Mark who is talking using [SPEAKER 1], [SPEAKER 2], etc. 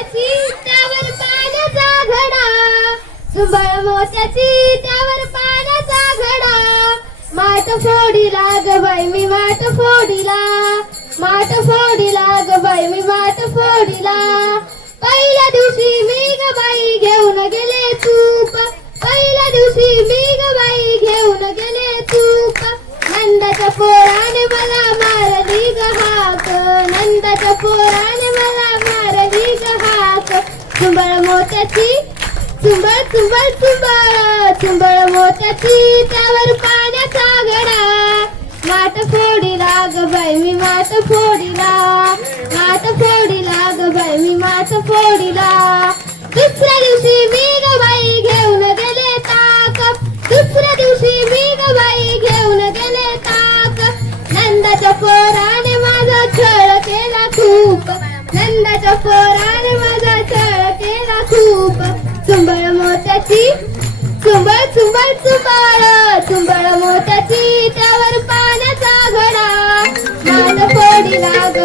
[SPEAKER 1] मोत्याची त्यावर पाण्याचा घडा. सुंबळ मोत्याची त्यावर पाण्याचा घडा. माठ फोडीला ग बाई मी माठ फोडीला. माठ फोडीला ग बाई मी माठ फोडीला. पहिल्या दिवशी मी ग बाई घेऊन गेले तूप. पहिल्या दिवशी मी ग बाई घेऊन गेले तूप. नंदाच्या पोराने मला मोत्याची चुंबळ चुंबळ चुंबळ चुंबळ मोत्याची. त्यावर पाण्याचा गडा. माठ फोडीला ग बाई मी माठ फोडीला चुंबळ मोत्याची चुंबळ चुंबळ चुंबळ चुंबळ मोत्याची त्यावर पाण्याचा घडा. मान फोडी लाग